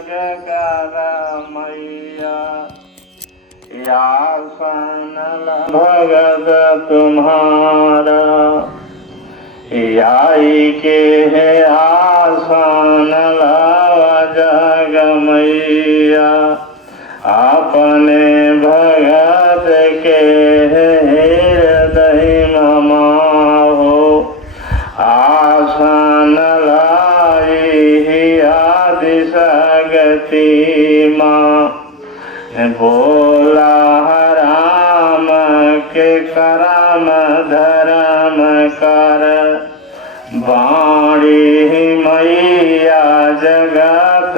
जगकर मैया यासन भगत तुम्हारा याई के है आसन जग मैया अपने भगत के हृदय ममा हो आसन लाई आदि सगति माँ भोला राम के करम धर्म कर बाणी मैया जगत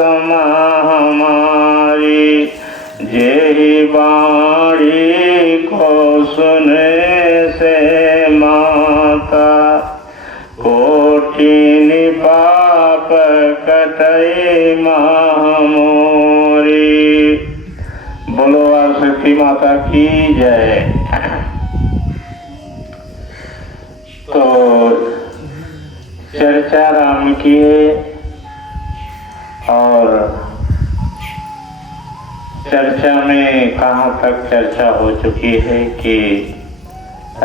हमारी जेहि बाणी को सुने से माता कोटि पाप कटई मोरी। बोलो सरस्वती माता की जय। तो चर्चा राम की है और चर्चा में कहाँ तक चर्चा हो चुकी है कि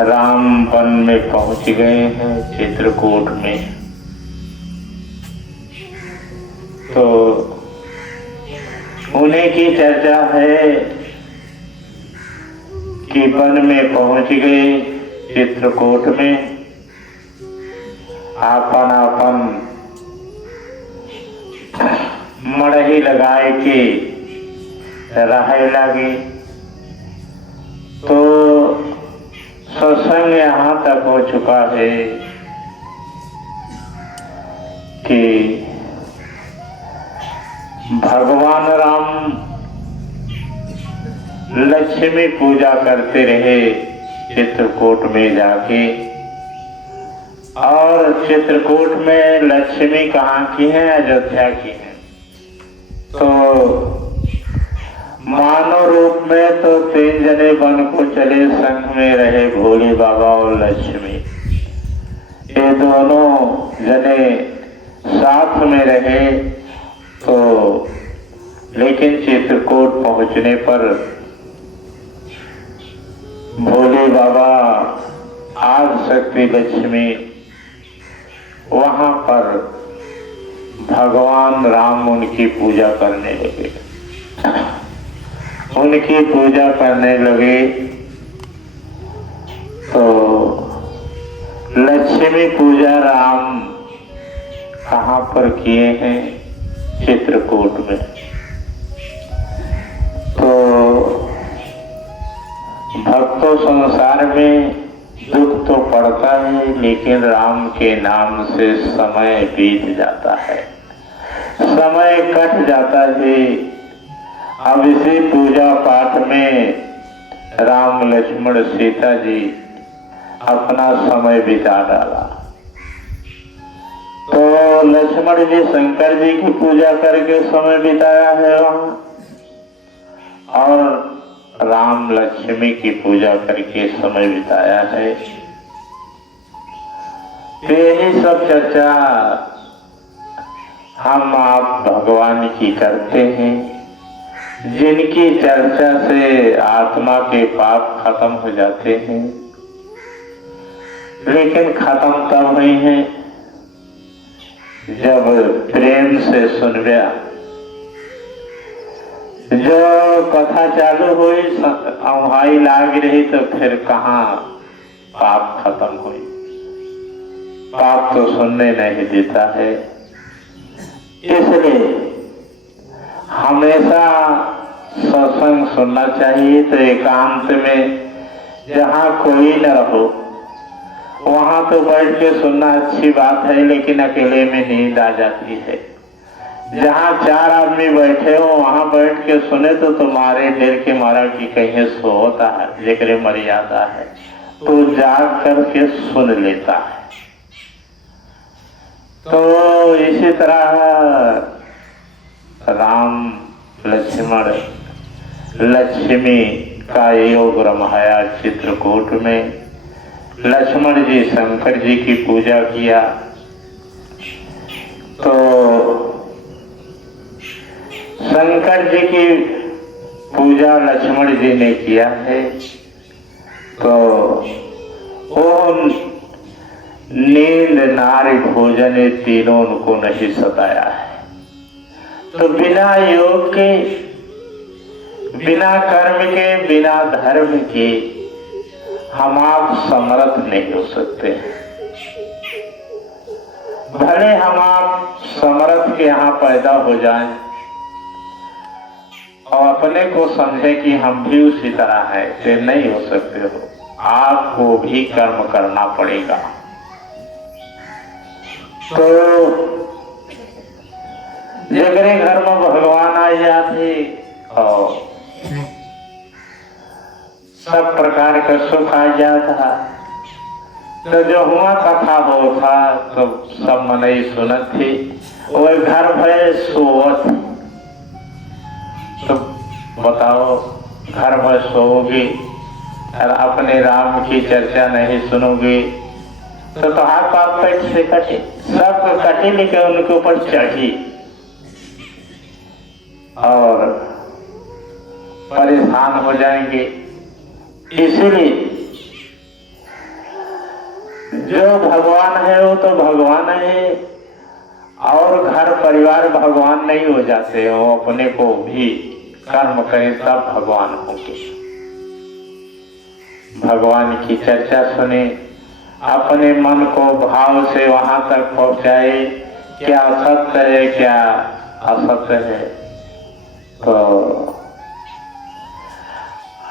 राम वन में पहुंच गए हैं चित्रकूट में। तो उन्हीं की चर्चा है कि वन में पहुंच गए चित्रकूट में आपन आपन मड़ही लगाए के रहे लगे। तो सत्संग यहाँ तक हो चुका है कि भगवान राम लक्ष्मी पूजा करते रहे चित्रकूट में जाके। और चित्रकूट में लक्ष्मी कहाँ की है? अयोध्या की है। तो मानव रूप में तो 3 जने वन को चले, संग में रहे भोले बाबा और लक्ष्मी। ये दोनों जने साथ में रहे। तो लेकिन चित्रकूट पहुंचने पर भोले बाबा आदि शक्ति लक्ष्मी वहां पर भगवान राम उनकी पूजा करने लगे। उनकी पूजा करने लगे तो लक्ष्मी पूजा राम कहाँ पर किए हैं? चित्रकूट में। तो भक्तों संसार में दुख तो पड़ता है, लेकिन राम के नाम से समय बीत जाता है, समय कट जाता है। अब इसी पूजा पाठ में राम लक्ष्मण सीता जी अपना समय बिता डाला। तो लक्ष्मण जी शंकर जी की पूजा करके समय बिताया है वहां, और राम लक्ष्मी की पूजा करके समय बिताया है। यही सब चर्चा हम आप भगवान की करते हैं, जिनकी चर्चा से आत्मा के पाप खत्म हो जाते हैं। लेकिन खत्म तब नहीं है जब प्रेम से सुनव्या। जो कथा चालू हुई अवहाई लाग रही तो फिर कहाँ पाप खत्म हुई। पाप तो सुनने नहीं देता है। इसलिए हमेशा सत्संग सुनना चाहिए। तो एकांत में जहाँ कोई न रहो वहां तो बैठ के सुनना अच्छी बात है, लेकिन अकेले में नींद आ जाती है। जहाँ 4 आदमी बैठे हो वहां बैठ के सुने तो तुम्हारे डर के मारा कि कहीं सो होता है, जेकरे मर्यादा है तो जाग करके सुन लेता है। तो इसी तरह राम लक्ष्मण लक्ष्मी का योग रमाया चित्रकूट में। लक्ष्मण जी शंकर जी की पूजा किया। तो शंकर जी की पूजा लक्ष्मण जी ने किया है, तो वो नींद नारी भोजन ये तीनों उनको नहीं सताया है। तो बिना योग के, बिना कर्म के, बिना धर्म के हम आप समर्थ नहीं हो सकते। भले हम आप समर्थ के यहाँ पैदा हो जाएं और अपने को समझे कि हम भी उसी तरह हैं, तो नहीं हो सकते हो। आपको भी कर्म करना पड़ेगा। तो जगरे घर में भगवान आ जाते और सब प्रकार का सुख आ जाता। तो जो हुआ कथा हो था तो सब मनई सुनत थी। वो घर भय सोवत, तो बताओ घर भर सोओगी और अपने राम की चर्चा नहीं सुनोगी तो हाथ पाप पेट से कटे, सब कटे लेकर उनके ऊपर चढ़ी और परेशान हो जाएंगे। इसलिए जो भगवान है वो तो भगवान है, और घर परिवार भगवान नहीं हो जाते। वो अपने को भी कर्म करें तब भगवान होंगे। भगवान की चर्चा सुने, अपने मन को भाव से वहां तक पहुंचाए, क्या सत्य है क्या असत्य है। तो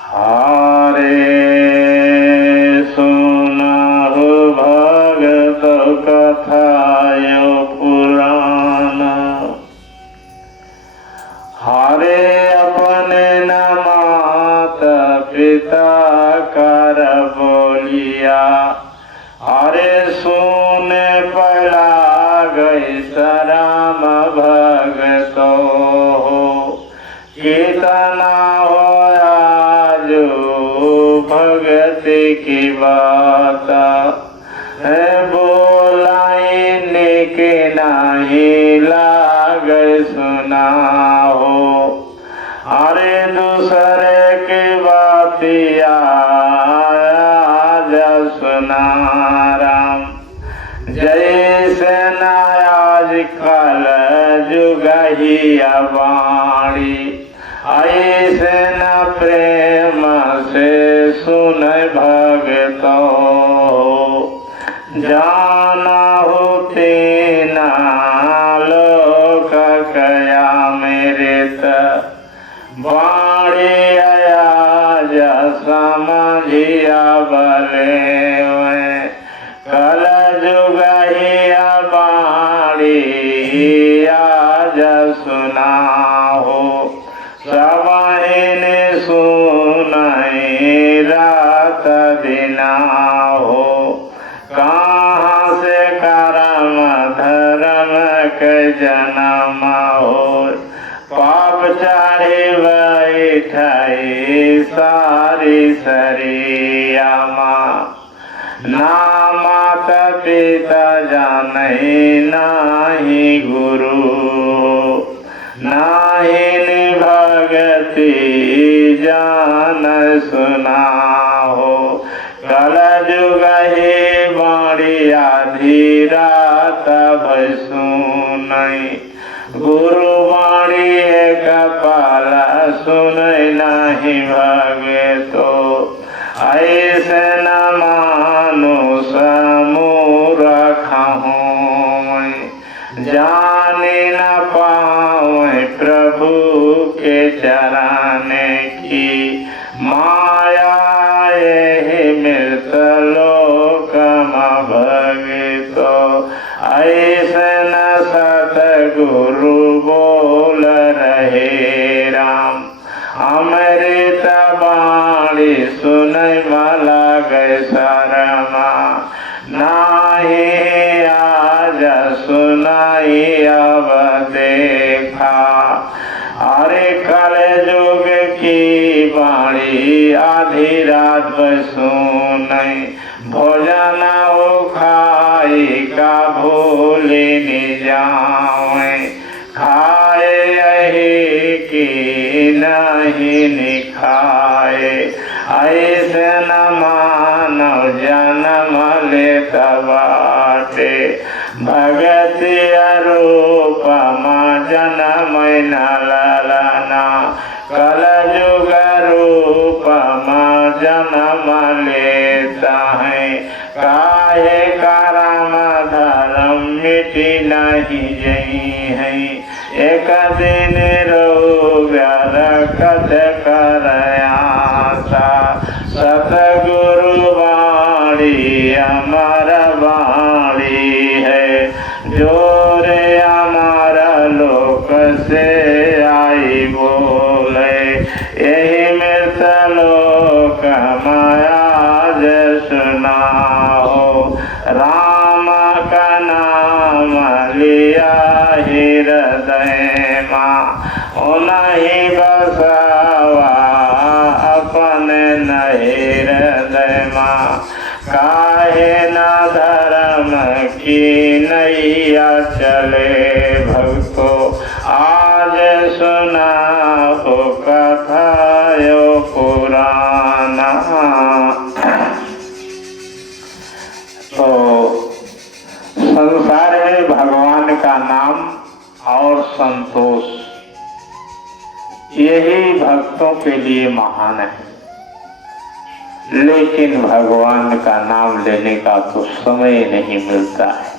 हरे सुनहु भगत कथायो पुराण, हरे अपने न माता पिता कर बोलिया, हरे सुने पला गई सराम भगतो हो, कितना हो जो भगति की बात है, बोलाइने के नहीं लाग सुना हो, अरे दूसरे की बातिया सुना राम, जैसे नायाज कल जुगहिया वाणी, ऐसे न प्रेम से सुन भगतो, जाना होते ना लोक कया मेरे वाणी आया समझिया बले, कल जुगहिया बाणी आज सुना हो, सबने सुनाई रात दिना हो, कहाँ से कर्म धर्म के जन्म हो, पाप चाहे बैठाई सारी सरियामा, ना माता पिता जाने नाही गुरु, नाही भगति जान सुना हो, कल जुगहि बाणी आधी रात भय सुनई, गुरु बाणी एक पाल सुनई नाही भगतो, ऐसे न मानुष मूर्ख हूँ, जाने न पाऊँ प्रभु के चरण की माया, यही मृत लोक भगतो, ऐसे न सतगुरु बोल रहे राम, अमृत बाणी सुनई मला गए शरमा, नाही आज सुनाई अब देखा, अरे कल जुग की बाणी आधी रात सुनई, भोजन खाई का भूल न जाए, खाए यही की न ललना कल जुग रूप जन्म लेता है काहे करम धर्म मिटी नहीं जई है एक दिन रखत कर आशा सतगुरु वाणी अमर वाणी है जोरे हमारा लोक से आई बोले यही मृत लोक माया सुनाओ राम का नाम लिया हृदय माँ उन्हीं बसावा अपने हृदय माँ काहे न धर्म की नैया चले भक्तो आज सुना हो कथा यो पुराना। तो संसार में भगवान का नाम और संतोष यही भक्तों के लिए महान है, लेकिन भगवान का नाम लेने का तो समय नहीं मिलता है,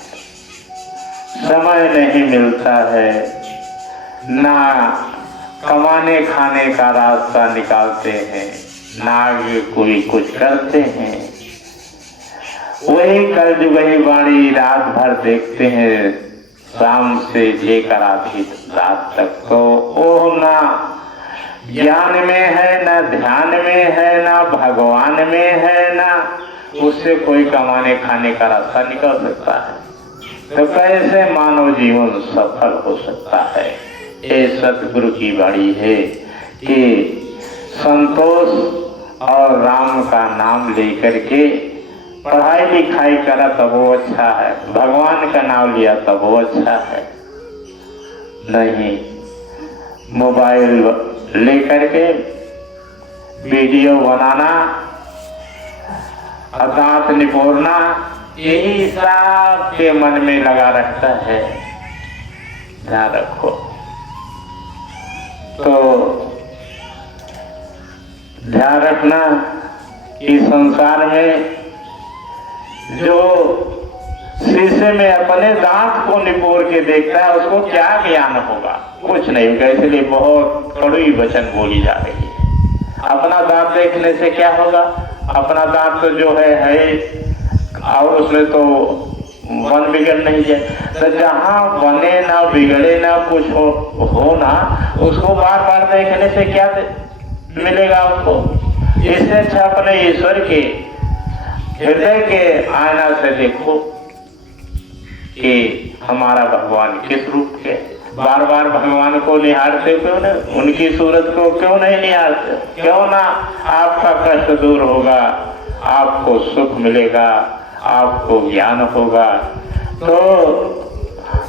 समय नहीं मिलता है, ना कमाने खाने का रास्ता निकालते हैं, ना कोई कुछ करते हैं। वही कलयुगी वाणी रात भर देखते हैं, शाम से लेकर आधी रात तक, तो वो ना ज्ञान में है, ना ध्यान में है, ना भगवान में है, ना उससे कोई कमाने खाने का रास्ता निकल सकता है। तो कैसे मानव जीवन सफल हो सकता है? ये सतगुरु की वाणी है कि संतोष और राम का नाम लेकर के पढ़ाई लिखाई करा तब वो अच्छा है, भगवान का नाम लिया तब वो अच्छा है। नहीं, मोबाइल लेकर के वीडियो बनाना, दांत निपोरना, यही सब के मन में लगा रहता है। ध्यान रखो। तो ध्यान रखना कि संसार में जो शीशे में अपने दांत को निपोर के देखता है उसको क्या ज्ञान होगा? कुछ नहीं होगा। इसलिए बहुत कड़वी वचन बोली जा रही है। अपना दांत देखने से क्या होगा? अपना दांत तो जो है और उसमें तो बन बिगड़ नहीं जाए। तो जहाँ बने ना बिगड़े ना कुछ हो ना, उसको बार बार देखने से क्या मिलेगा आपको? इससे अच्छा अपने ईश्वर के हृदय के आईना से देखो कि हमारा भगवान किस रूप के। बार बार भगवान को निहारते क्यों नहीं? उनकी सूरत को क्यों नहीं निहारते? क्यों ना आपका कष्ट दूर होगा, आपको सुख मिलेगा, आपको ज्ञान होगा। तो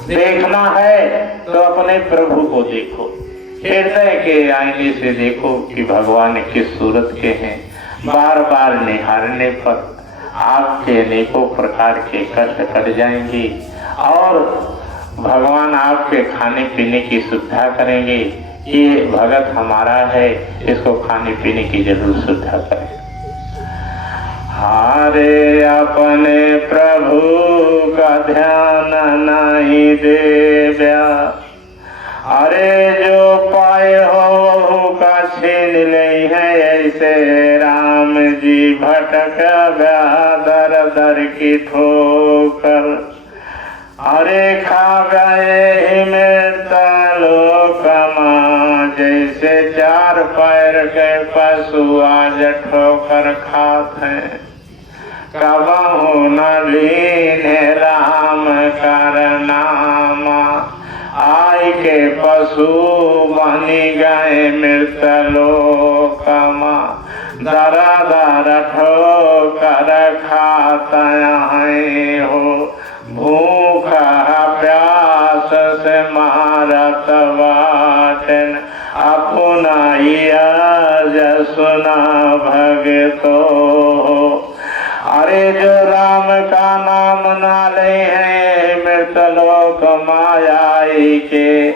देखना है तो अपने प्रभु को देखो, हृदय के आईने से देखो कि भगवान किस सूरत के हैं। बार बार निहारने पर आपके अनेकों प्रकार के कष्ट कट जाएंगे और भगवान आपके खाने पीने की सुविधा करेंगे। ये भगत हमारा है, इसको खाने पीने की जरूर सुविधा करें। हारे अपने प्रभु का ध्यान नहीं देव्या, अरे जो पाए हो का छीन ले है। ऐसे राम जी भटक गया दर दर की ठोकर, अरे खा गए मृता लोक माँ। जैसे चार पैर के पशु आज ठोकर खाते हैं, कबहु न लीने राम कर नामा। आय के पशु बनी गए मृत लोक माँ, दरा दर ठोकर खाता है हो। भूखा प्यास से मारत बाटन, अपना सुना भगतो। अरे जो राम का नाम ना ले हैं मृत लोक मायाई के,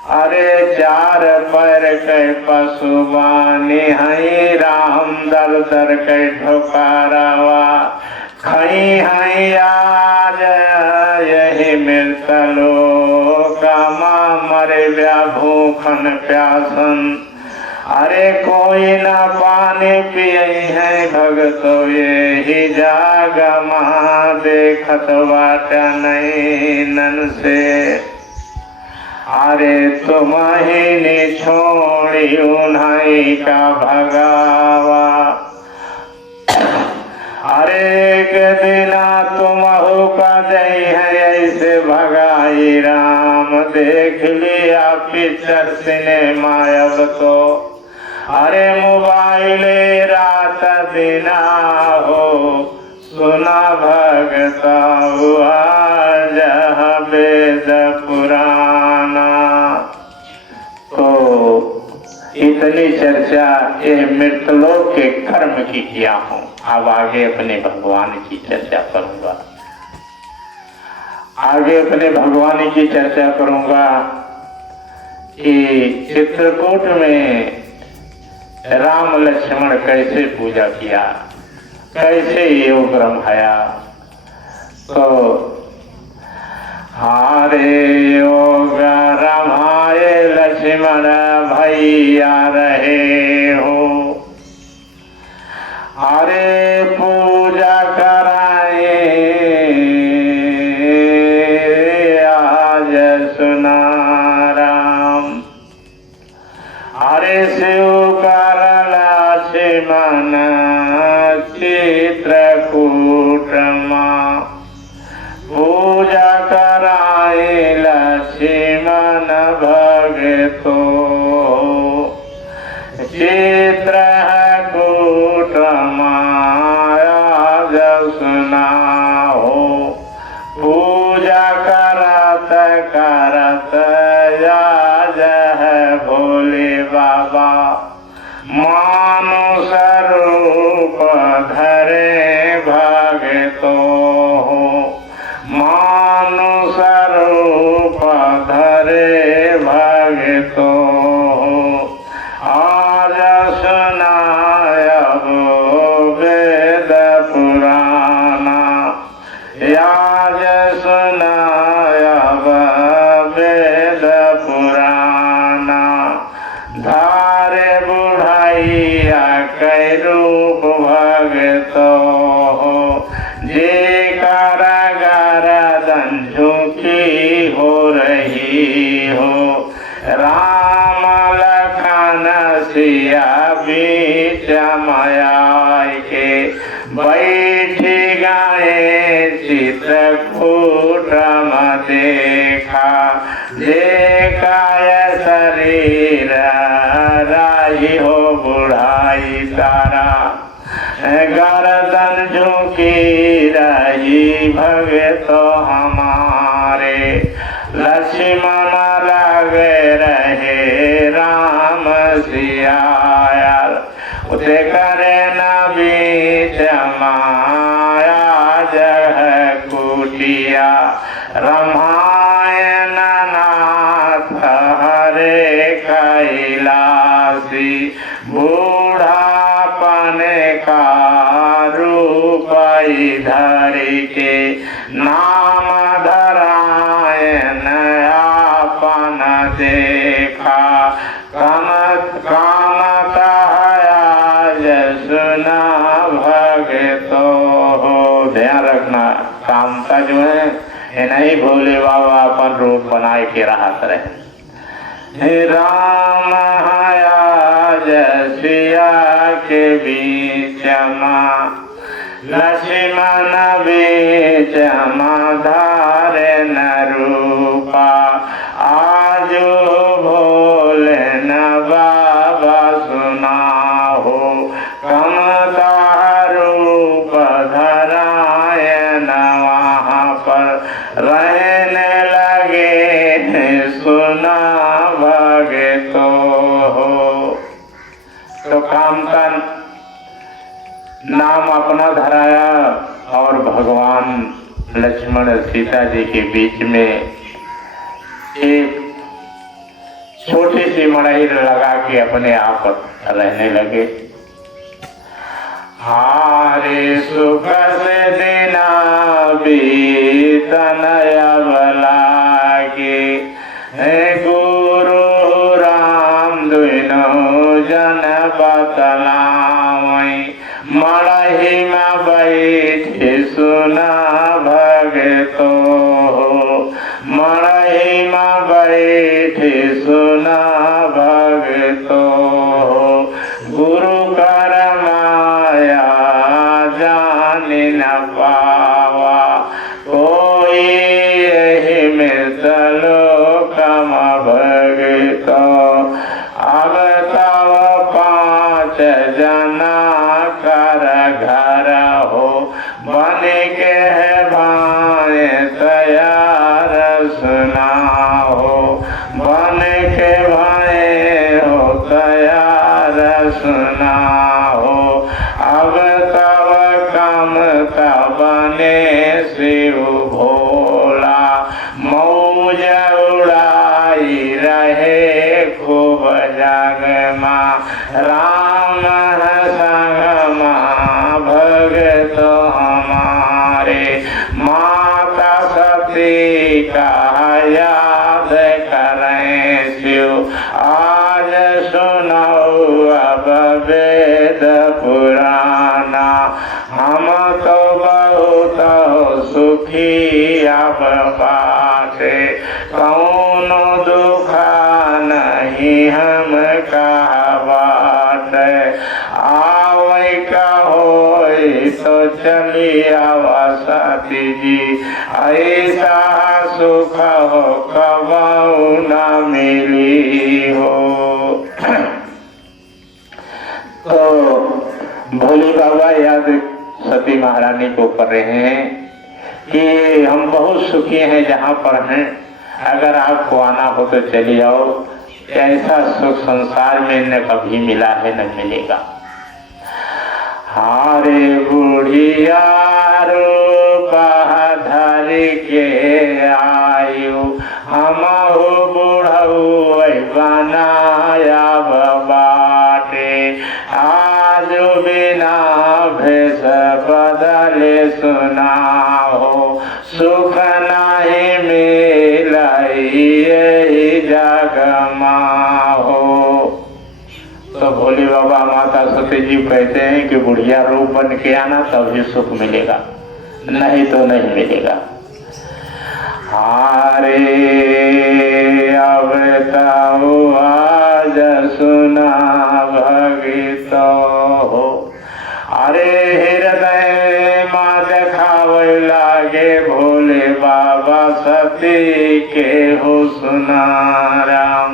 अरे चार पैर के पशु बानी हई राम दर दर के ठोकरवा खई हई आज यही मृतलो कामा मरे व्या भूखन प्यासन। अरे कोई ना पानी पिए है भगतो यही जाग महा देखत बाटा नहीं नन से। अरे तुम ही ने छोड़ी उन्हीं का भगावा। अरे एक दिना तुम का दई है ऐसे भगाई राम देख लिया पिक्चर सिनेमा अब तो। अरे मोबाइल रात दिना हो सुना भगता हुआ जहाँ वेद पुराना। तो इतनी चर्चा ये मृतलोक के कर्म की किया हूँ। अब आगे अपने भगवान की चर्चा करूंगा। आगे अपने भगवान की चर्चा करूंगा कि चित्रकूट में राम लक्ष्मण कैसे पूजा किया, कैसे योग रमाया। तो हारे योग रमाए लक्ष्मण भैया रहे हो। अरे पूजा कराए आज सुना राम। अरे शिव कारण लक्ष्मण चित्रकूट मां पूजा कराए लक्ष्मण भगतो। चित्रकूट माया जब सुना हो पूजा करत करत याज है भोले बाबा। मानुष रूप धरे भगतो हो मानुष रूप धरे भगतो हो। आज सुनायब वेद पुराना आज सुनायब वेद पुराना। धारे बुढ़ाइया कै रूप भगतो हो जे गर्दन झुकी हो रही हो। राम लखन सिया बीच माया के बैठी गए चित्रकूट में देखा। देखा शरीर राही हो बुढ़ाई तारा गर्दन झुकी रही भगतो हमारे। लक्ष्मण लगे रहे राम सियाया उसे करे न बीच माया जह कुटिया। रामायण नाथ हरे कैलासी बूढ़ापन का रूप धरि के नाम धरायन आपन देखा। कामता आज सुना भगतो हो। ध्यान रखना कामता जो है ये नहीं भोले बाबा अपन रूप बनाए के राहत रहे। राम आज सिया के बीच माँ लक्ष्मण बीच माँ धारे न रूपा। आज भोले न बाबा सुना हो कमता रूप धरायन वहाँ पर रहने लगे सुना भगतो हो। तो काम का नाम अपना धराया और भगवान लक्ष्मण सीता जी के बीच में एक छोटी सी मड़ई लगा के अपने आप रहने लगे। हारे सुख से दिना बीतन अब लागे, गुरु राम दुनो जन बतलावई, मड़ही में बैठे सुना भगतो, मड़ही में बैठे सुना भगतो, गुरु कर माया जान न पावा, कोई यही मृत लोकम भगतो, अब तब 5 जना कर घर हो, बन के भाए तैयार सुना हो, बन के भाए हो तैयार सुना हो, अब तब कम तब बने शिव भोला, मौज उड़ाई रहे खूब जग माँ, राम संग माँ भगत हमारे, माता सती का याद करें शिव, आज सुनाओ अब वेद पुराना, हम तो बहुत सुखी अब बाटे, कौनो दुख नहीं हम बाटे, आवै कहो तो चली आवा सती जी, ऐसा सुख हो कबहू न मिली हो। तो भोले बाबा याद सती महारानी को कर रहे हैं कि हम बहुत सुखी हैं जहाँ पर हैं, अगर आपको आना हो तो चलिए आओ, ऐसा सुख संसार में न कभी मिला है न मिलेगा। हारे बुढ़िया रूप धरि के आयु, हमहु बुढ़ऊ बनाया बाटे, आज बिना भेष बदले सुना हो, सुख नहीं मिलई जग हो। तो भोले बाबा माता सती जी कहते हैं कि बुढ़िया रूप बन के आना तभी सुख मिलेगा, नहीं तो नहीं मिलेगा। हारे अब ताऊ आज सुना भगितो हो, अरे हृदय माँ देखावे लागे भोले बाबा सती के हो सुना राम,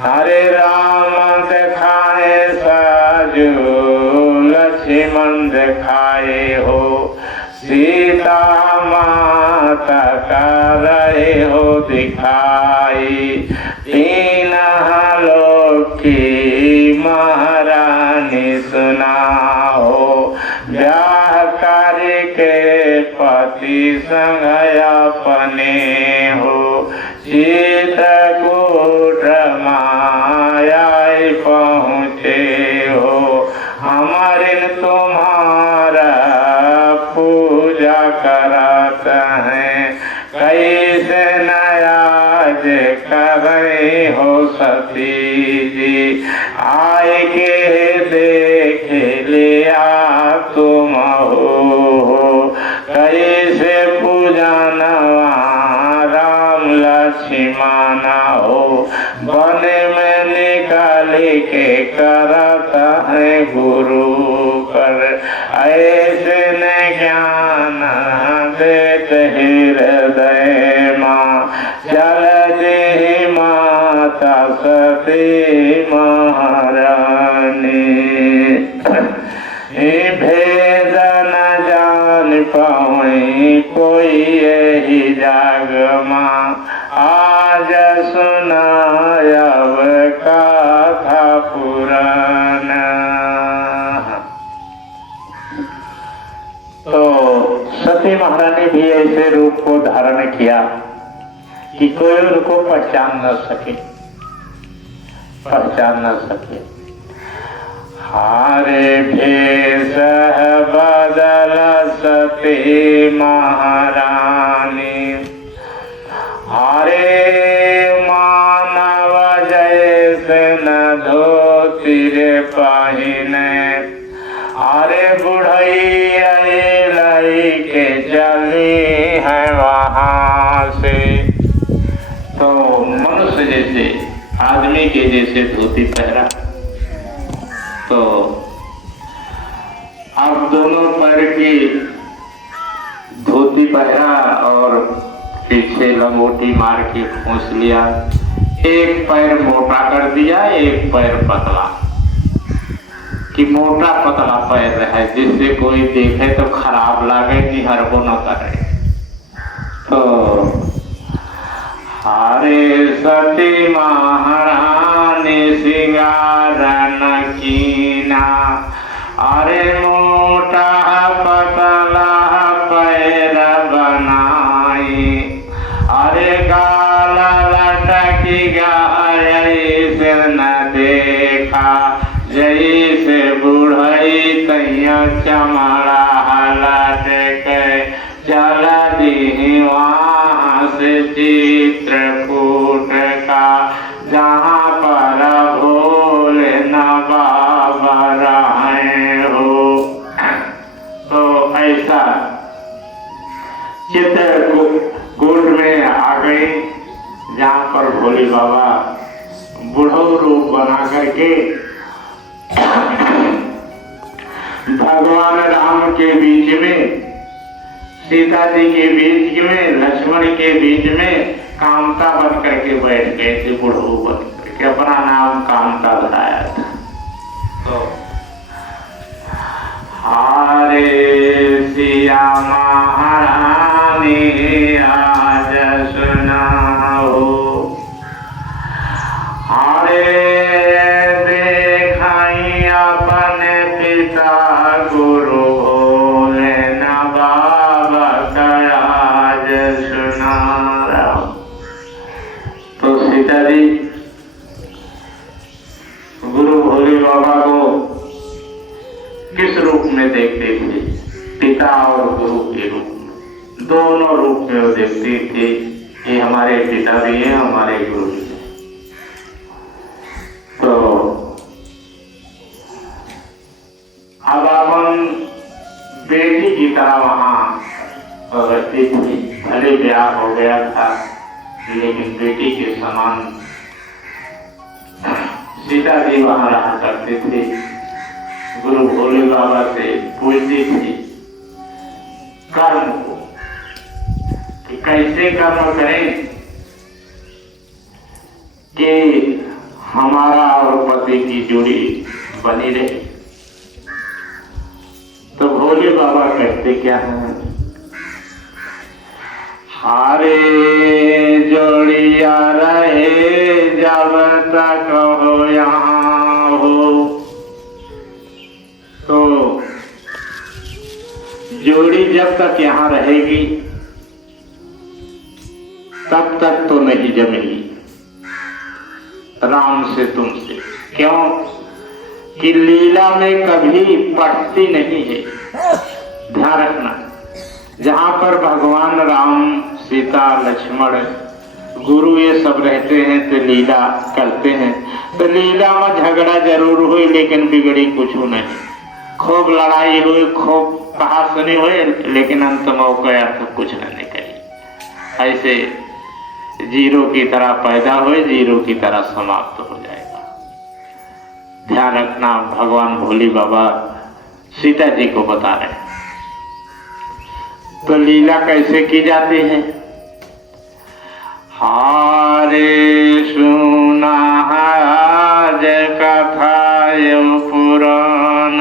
हरे राम दिखाए साजू लक्ष्मण दिखाए हो, सीता माता का रहे हो दिखाई, 3 लोक की महारानी सुना हो, ब्याह करके पति संग अपने हो, चित्रकूट माया पहुँचे हो, हमारे तुम्हारा पूजा करत हैं, कैसे नयाज करे हो सती जी, आए के देख लिया तुम हो, कैसे पूजा राम लक्ष्मण हो, बने में निकाल के करता है गुरु कर, ऐसे न ज्ञान देते हृदय माँ, चल दे माता सती महारानी, भेद न जान पाए कोई यही जाग माँ, आज सुनायब कथा पुराना। तो सती महारानी भी ऐसे रूप को धारण किया कि कोई उनको पहचान न सके। पहचान न सके। हारे भेष बदल सती महारानी, हारे मानव जैसे न धोती रे पहिने, अरे बुढ़ई लई के चली है वहाँ से। तो मनुष्य जैसे आदमी के जैसे धोती पहरा, तो अब दोनों पैर की धोती पहरा और पीछे लंगोटी मार के खोस लिया। एक पैर मोटा कर दिया, एक पैर पतला, कि मोटा पतला पैर है जिससे कोई देखे तो खराब लगे, कि हरबो न करे। तो हारे सती महारानी सिंगारन कीना, अरे मोटा पतला पैर बनाई, अरे गाल लटकी गई न देखा, जैसे बुढ़ई तैया चमड़ा लटक चल दी वहाँ से चित्रकूट का, जहाँ पर भोले न बाबा रहे हो। तो ऐसा चित्रकूट में आ गई, जहाँ पर भोले बाबा बुढ़ो रूप बना करके भगवान राम के बीच में, सीता जी के बीच में, लक्ष्मण के बीच में कामता बन करके बैठ गए थे। बुढ़ो बन करके अपना नाम कामता बताया था। तो हारे सिया महारानी आज सुनाओ, हारे देखाई अपने पिता गुरु भोले न बाबा आज सुना। तो सीता जी गुरु भोले बाबा को किस रूप में देखते थे? पिता और गुरु के रूप में, दोनों रूप में वो देखते थे। ये हमारे पिता भी है, हमारे गुरु भी है। तो अब अपन बेटी की तरह वहाँ रहती थी। भले ब्याह हो गया था, लेकिन बेटी के समान सीता जी वहाँ रहा करते थे। गुरु भोले बाबा से पूछती थी कर्म को, कि कैसे कर्म करें कि हमारा और पति की जोड़ी बनी रहे। तो भोले बाबा कहते क्या है? हारे जोड़िया रहे जब तक हो यहाँ हो। तो जोड़ी जब तक यहाँ रहेगी तब तक तो नहीं जमेगी राम से तुमसे। क्यों? कि लीला में कभी पटती नहीं है। ध्यान रखना, जहाँ पर भगवान राम, सीता, लक्ष्मण, गुरु ये सब रहते हैं तो लीला करते हैं। तो लीला में झगड़ा जरूर हुई, लेकिन बिगड़ी कुछ नहीं। खूब लड़ाई हुई, खूब कहा सुनी हुई, लेकिन अंत मौका तो कुछ नहीं करी। ऐसे जीरो की तरह पैदा हुए, जीरो की तरह समाप्त हो जाएगा। ध्यान रखना, भगवान भोले बाबा सीता जी को बता रहे हैं। तो लीला कैसे की जाती है? हारे सुना आज कथा पुराण,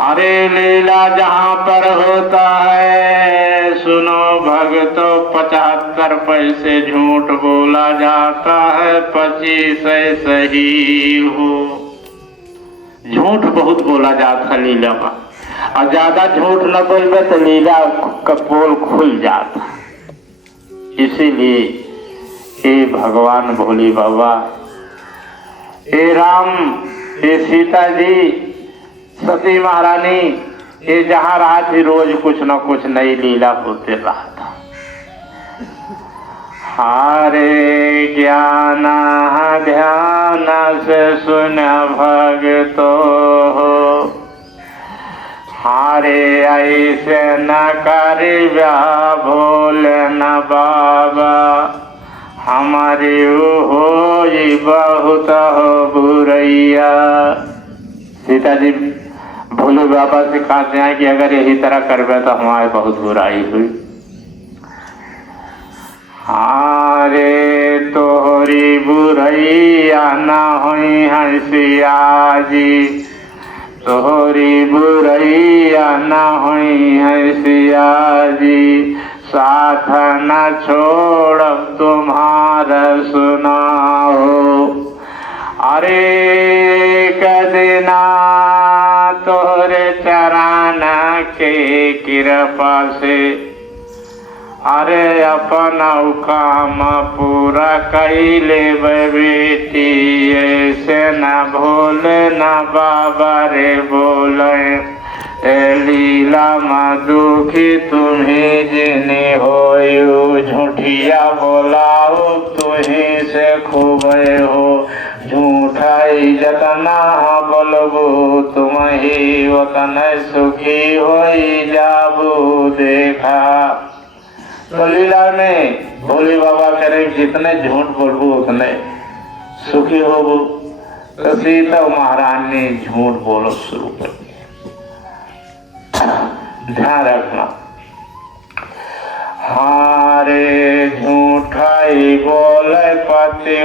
अरे लीला जहाँ पर होता है सुनो भगतो, 75 पैसे झूठ बोला जाता है, 25 सही हो। झूठ बहुत बोला जाता है लीला में, और ज्यादा झूठ न बोलबे तो लीला का पोल खुल जाता। इसीलिए हे भगवान भोले बाबा, हे राम, हे सीता जी, सती महारानी, ये जहाँ रहा थी रोज कुछ न कुछ नई लीला होते रहा था। हारे ज्ञान ध्यान से सुन भगतो हो, हारे ऐसे न कर भोले न बाबा, हमारी हो बहुत हो बुरैया। सीता जी भोले बाबा से कहते हैं कि अगर यही तरह करबे तो हमारे बहुत बुराई हुई। हारे तोहरी बुरैया न हुई है सिया जी, तोहरी बुरैया न हुई है सिया जी, साथ न छोड़ तुम्हारा सुनाओ। अरे कदना तोहरे चरण के कृपा से, अरे अपना काम पूरा कैले बेटी, ऐसे न भोले न बाबा रे बोले, लीला में दुखी तुम्हें जिने हो, झूठिया बोलाओ तुम्हें से खूबे हो, झूठाई जतना बोलबो तुम्हें वतन सुखी हो जाबू देखा। तो लीला में भोले बाबा करें जितने झूठ बोलबो उतने सुखी होबो। तो सीता महारानी ने झूठ बोलो शुरू कर दिया। ध्यान रखना, हारे झूठाई बोले पति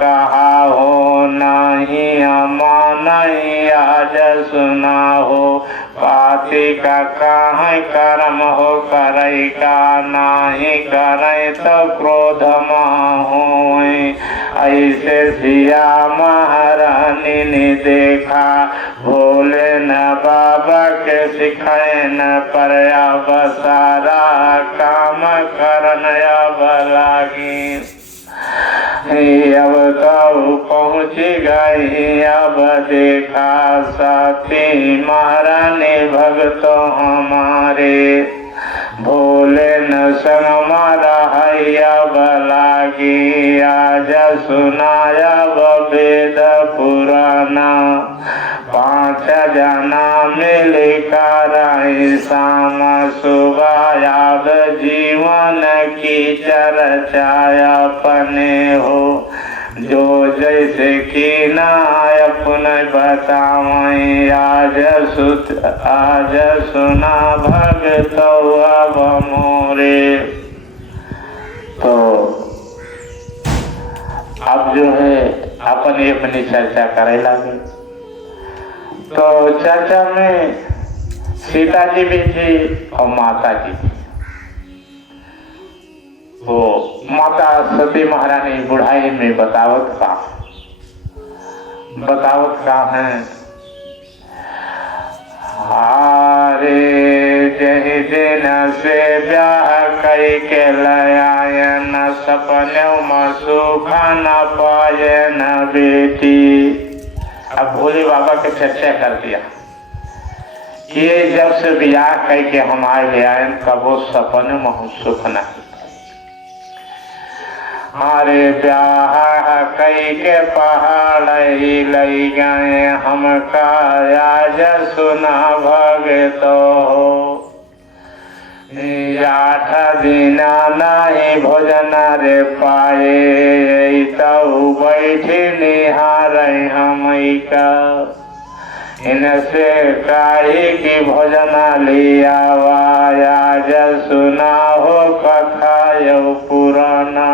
कहा हो, नहीं अमान आज सुना हो, पाति का कहाँ कर्म हो करे का, नहीं करे तो क्रोध हो। ऐसे सिया महारानी ने देखा, भोले न बाबा के सिखाए न पर अब सारा काम करन अब लागी। अब तो पहुँच गई, अब देखा सती महारानी भगतो हमारे, भोले न संग मारा है अब लागी। आज सुनाया वेद पुराना, 5 जना मिलकर शाम सुबह याद जीवन की चर्चा अपने हो, जो जैसे कि ना अपने बतावें। आज सुना भगतो अब मोरे। तो अब जो है अपनी अपनी चर्चा करे लगे। तो चर्चा में सीता जी भी थी और माता जी थी। वो माता सती महारानी बुढ़ाई में बतावत का है, हारे जही दिन से ब्याह कई के लाया न सपने में सुख न पाए न बेटी। अब भोले बाबा के चर्चा कर दिया कि जब से ब्याह कई के हमारे ले आए कबो सपने में सुख न। हमारे ब्याह कई के पहाड़ लई गए हमका, आज सुना भगतो हो। 8 दिन नहीं भोजन रे पाए, तब बैठे निहार हम का। इनसे काहे की भोजन लिया, आज सुना हो कथा यो पुराना।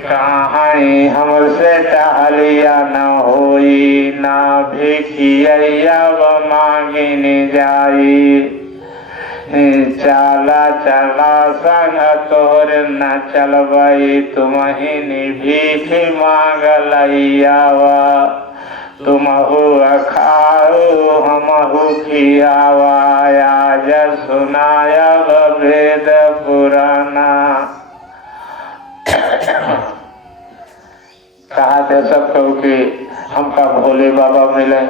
कहाँ हमसे टहलिया न होई, ना भिखिया मांगिन जाई। चला चला संग तोर न चलबई, तुम्हिन भीख मांग लैयावा। तुमहु खाओ हमहु खियावा, आज सुनाया वेद पुराना। है सब कहू कि हमका भोले बाबा मिले,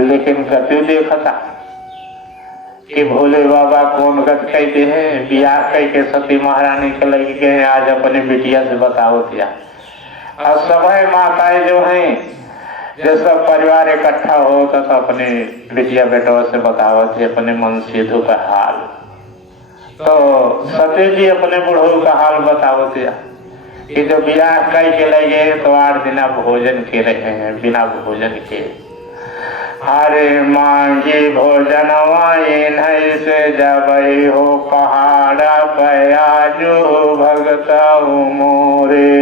लेकिन गति देखता कि भोले बाबा कौन गत कहते हैं। बियाह कह के सती महारानी के लगी के आज अपने बिटिया से बताओ दिया। और सभी माताएं जो हैं, जब सब परिवार इकट्ठा हो तो अपने बिटिया बेटों से बतावत है अपने मन सीधु का हाल। तो सती जी अपने बुढ़ऊ का हाल बतावत है कि जो बियाह कह के लगे तो 8 दिन भोजन के रहे हैं, बिना भोजन के। अरे मांगी भोजन नहीं से जब हो पहाड़ा पया जो भगत मोरे।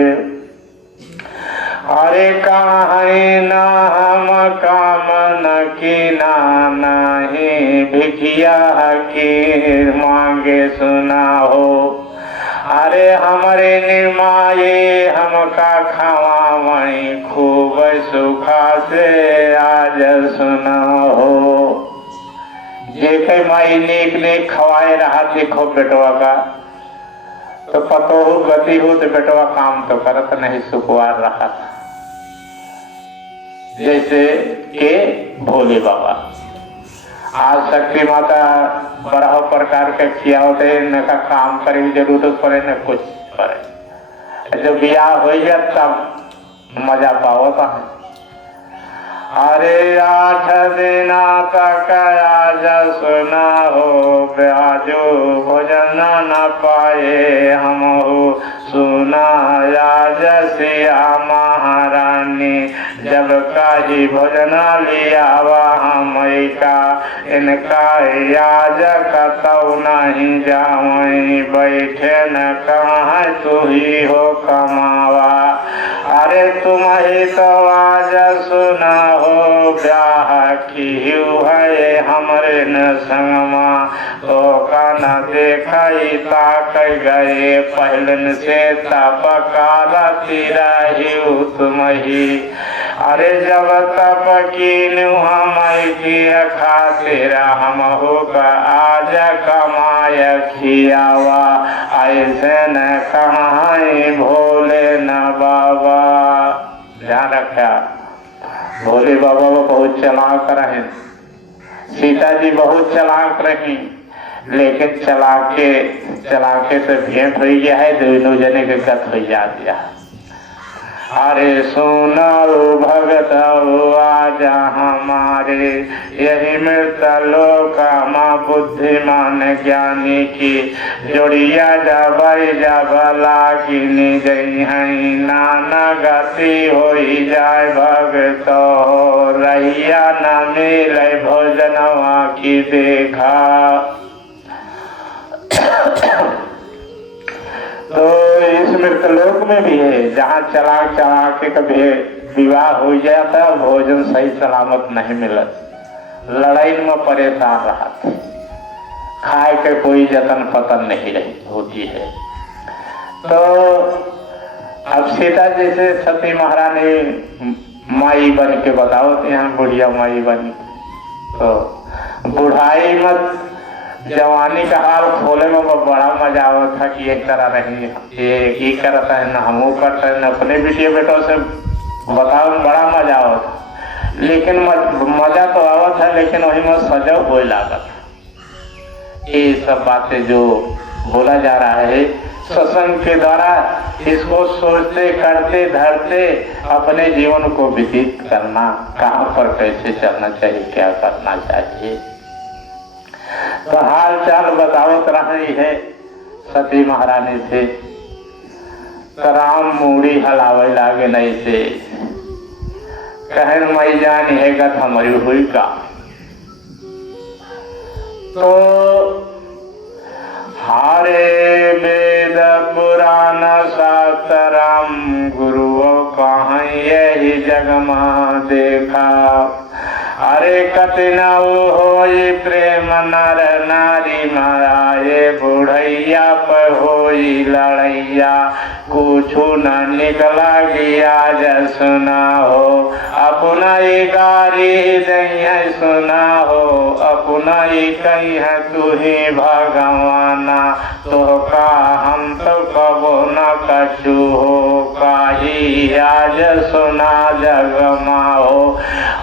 अरे कहीं न हम कामन की नहीं भिखिया की मांगे सुना हो। अरे हमारे निर्माये हमका खावा वही खूब सुखा से आज सुना हो। जे कई माई नेक नेक खवाए रहा देखो बेटवा का, तो पतो हो गति हो तो बेटवा काम तो करत नहीं, सुखवार रहा था। जैसे के भोले बाबा आज शक्ति माता बड़ा प्रकार के किया होते, न का काम करे की जरूरत पड़े न कुछ पड़े। जब ब्याह हो गया तब मजा पावता है। अरे 8 दिन तक आज सुना हो ब्याजो भोजन न पाए हम हो सुना सिया महारानी जब काही भोजन लियावा हम का इनका याज कतौ नहीं जावई बैठे न कहाँ तू ही हो कमावा। अरे तुम ही तो आज सुना हो ब्याह की है हमरे न संगमा तो का न देखई ताक गए पहलन से तपकाला तीरा ही तुम ही। अरे जब तप की हम खातिर हम होगा आज कमाय खियावा ऐसे न कहाँ भोले न बाबा। ध्यान रखा, भोले बाबा वो बहुत चालाक रहे, सीता जी बहुत चालाक रही, लेकिन चलाके से भेंट हो गया है, दोनों जने के गत हो जा दिया। अरे सुनो भगत आज हमारे यही मृत लोक माँ बुद्धिमान ज्ञानी की जोड़िया जब जब लागिनी गई है नाना गति हो जाए भगत रैया न मिले भोजनवा की देखा। तो इस मृतलोक में भी है जहाँ चला के कभी विवाह हो जाता, भोजन सही सलामत नहीं मिलत, लड़ाई में परेशान रहा, खाए के कोई जतन पतन नहीं रही होती है। तो अब सीता जैसे सती महारानी माई बन के बताओ तो यहाँ बुढ़िया माई बनी, तो बुढ़ाई मत जवानी का हाल खोले में बड़ा मजा आवत था कि एक तरह नहीं ये करता है ना हमू करता है ना अपने बिटिया बेटों से बताओ बड़ा मजा आवत। लेकिन मजा तो आवत है, लेकिन वही में सजग हो लागत। ये सब बातें जो बोला जा रहा है सत्संग के द्वारा, इसको सोचते करते धरते अपने जीवन को व्यतीत करना, कहाँ पर कैसे चलना चाहिए, क्या करना चाहिए। तो हाल चाल बतावत रही है सती महारानी से। तो राम मूड़ी हलावे लागे नहीं से कहन मई जान है गत हमारी हुई का। तो हारे वेद पुराण शास्त्रम गुरुओं कहाँ यही जगमा देखा। अरे कतना हो प्रेम नर नारी माराए बुढ़ैया पर होई लड़ैया कुछ न निकला गया जब सुना हो अपना ही गारी दैया सुना हो अपना ही कहीं तू ही भगवाना तो का हम तो कबो न कछु हो काही आज सुना जग माहो।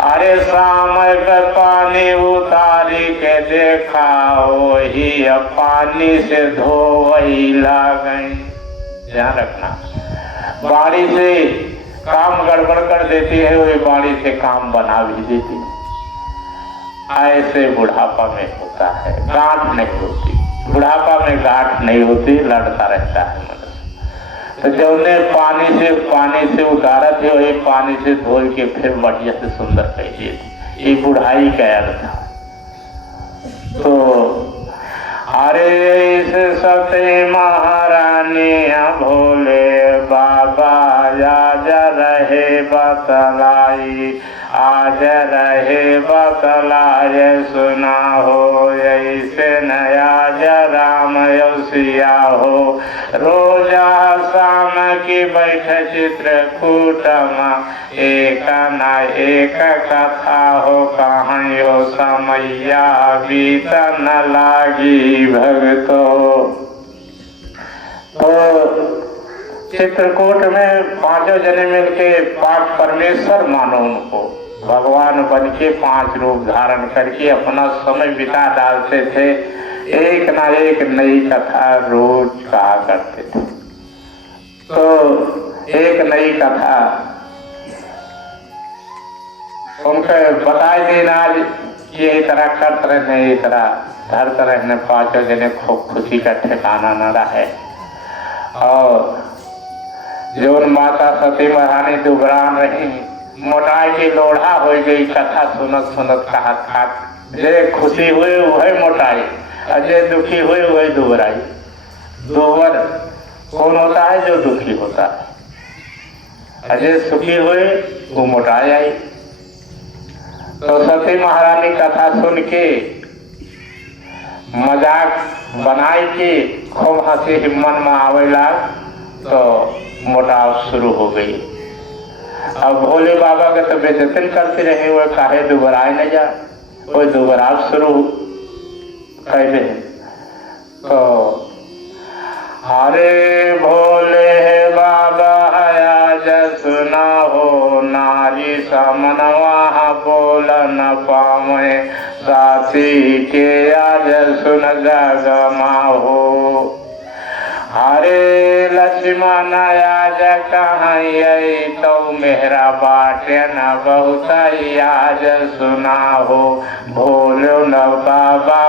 अरे सामय पे पानी उतारी के देखा वही पानी से धोवई लागई। ध्यान रखना, बाड़ी से काम गड़बड़ कर देती है, वही बाड़ी से काम बना भी देती है। ऐसे बुढ़ापा में होता है, गांठ नहीं होती। बुढ़ापा में गांठ नहीं होती, लड़ता रहता है मनुष्य। तो जब ने पानी से उतारा थे, वही पानी से धो के फिर बढ़िया से सुंदर कर दिए थे। ये बुढ़ाई का अर्थ था। तो अरे इस सती महारानी भोले बाबा आज रहे बतलाई, आज रहे बतलाए सुना हो। ऐसे नया राम योसिया हो। रोजा शाम की बैठ चित्रकूटमा, एक न एक कथा हो कहायो समैया बीत न लागी भगतो। तो चित्रकूट में पांचों जने मिलके पांच परमेश्वर मानो उनको, भगवान बन के 5 रूप धारण करके अपना समय बिता डालते थे। एक ना एक नई कथा रोज कहा करते थे। तो एक नई कथा उनको बताए दिन आज ये तरह करते रहने, ये तरह धरते रहने, 5 जने खूब खुशी का ठिकाना न रहे। और जो माता सती महारानी दुबरान रही, मोटाई की लोढ़ा हो गई। कथा सुनत सुनत कहत खात जे खुशी हुए वही मोटाई, अजय दुखी हुए वही दुबराई। दोबर कौन होता है? जो दुखी होता है। अजय सुखी हुए वो मोटाई आई। तो सती महारानी कथा सुन के मजाक बनाई के खूब हंसी हिम्मत में आवेला, तो मोटाव शुरू हो गई। अब भोले बाबा के तो बेजतिन करते रहे, वो काहे दुबराए न जा, वो दुबराव शुरू कर दे। तो अरे भोले बाबा आज सुना हो, नारी समनवा बोल न पावे, साथी के आज सुन जग माहो। हरे लक्ष्मण आज कहाई तो मेहरा बाटे न बहुत आज सुना हो। भोलो न बाबा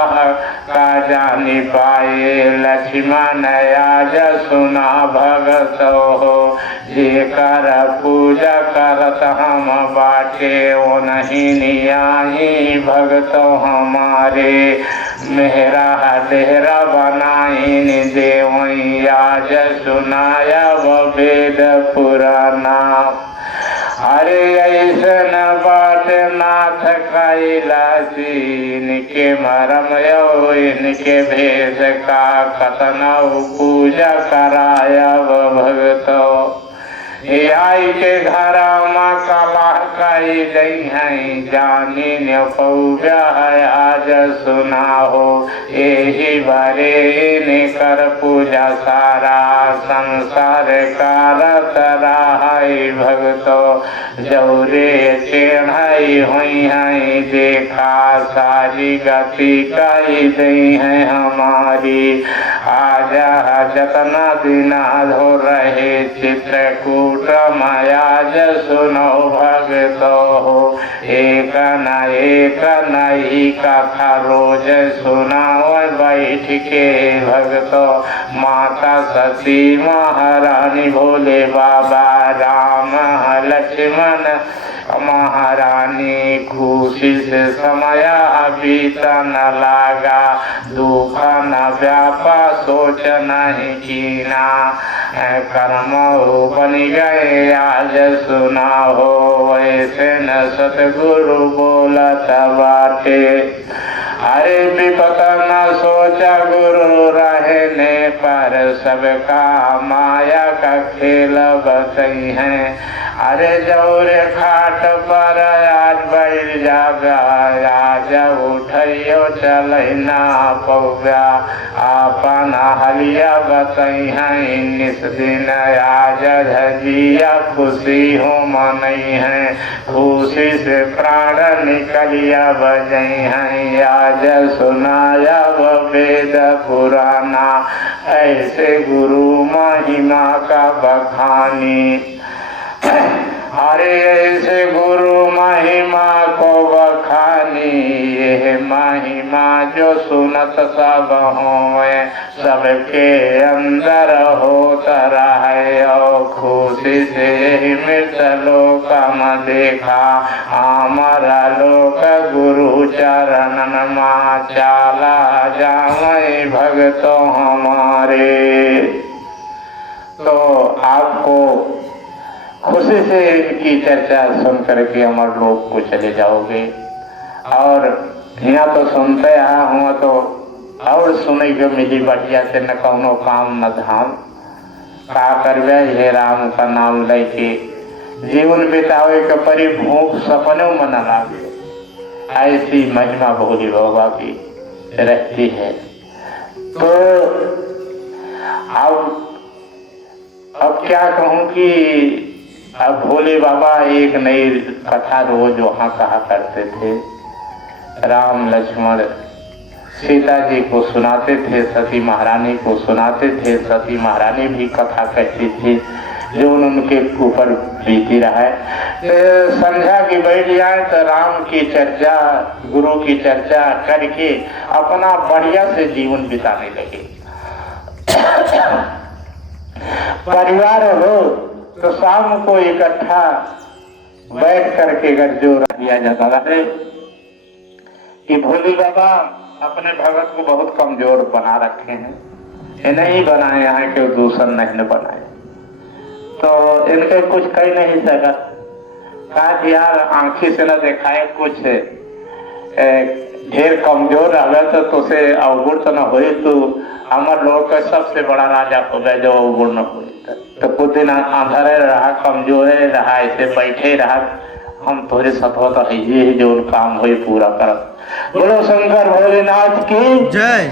का जानी पाए, लक्ष्मण आज सुना भगत हो। जे कर पूजा करत हम बाटे, वो नहीं नियाही भगत हमारे। मेहरा डेहरा बनाइन देवई, आज सुनाया वो वेद पुराना। अरे ऐसन बात नाथ कैलासी, इनके मरम यो इनके भेष का, कतनऊ पूजा कराया वो भगतो। आई के घर माँ कला कई गई है, जानी न पौजा है आज सुना हो। यही बारे ने कर पूजा सारा, संसार कारत रहाई भगतो। जौरे चढ़ाई हुई है देखा, सारी गति कई गई है हमारी। आजा जतना दिना धो रहे चित्रकूट, आज सुनो भगतो हो। एक नई कथा रोज सुनाओ बैठ के भगतो। माता सती महारानी भोले बाबा राम लक्ष्मण महारानी, खुशी से समय बीता न लागा, दुख न व्यापा सोच नहीं कीना। कर्म बन गए आज सुना हो, वैसे न सतगुरु बोलत बाटे। अरे विपत न सोचा गुरु रहने पर, सबका माया का खेल बतई है। अरे जौरे खाट पर आज बैल जागा आज उठियो चलना पौआ अपन हलिया बतई है निस दिन आज धजिया खुशी हो मनई है खुशी से प्राण निकलिया बजई है आज सुनाया वेद पुराना ऐसे गुरु महिमा का बखानी। अरे ऐसे गुरु महिमा को बखानी ये महिमा जो सुनत सब होए सबके अंदर होता रहे और खुशी से यही मृत लोक में देखा हमारा लोक गुरु चरणन माँ चाला जाए भक्तों हमारे। तो आपको खुशी से इनकी चर्चा सुन करके अमर लोक को चले जाओगे और यहाँ तो सुनते आया हुआ तो और सुने के मिली बढ़िया से न कौनो काम न धाम का करवे हे राम का नाम लेके जीवन बितावे के परी भूख सपनों में न लागे ऐसी महिमा भोली बाबा की रहती है। तो अब क्या कहूँ कि अब भोले बाबा एक नई कथा रोज वहाँ कहा करते थे। राम लक्ष्मण सीता जी को सुनाते थे, सती महारानी को सुनाते थे, सती महारानी भी कथा कहती थी जो उनके ऊपर बीती रहा है। तो संध्या की बैठ जाए तो राम की चर्चा गुरु की चर्चा करके अपना बढ़िया से जीवन बिताने लगे। परिवार हो तो शाम को इकट्ठा बैठ करके गठजोड़ किया जाता है कि भोले बाबा अपने भगत को बहुत कमजोर बना रखे हैं, ये नहीं बनाए यहाँ के दूसर नहीं बनाए तो इनके कुछ कह नहीं सका। कहा यार आंखी से न दिखाए कुछ ढेर कमजोर रहा तो तुझे अवगुण तो न हुई तो हमारे लोग का सबसे बड़ा राजा हो गया जो अवगुण न हुई। तो कुछ दिन अंधेरे रहा कमजोर रहा ऐसे बैठे रहा हम थोड़े सतो तो है ये जो काम हुई पूरा कर। बोलो शंकर भोलेनाथ की जय।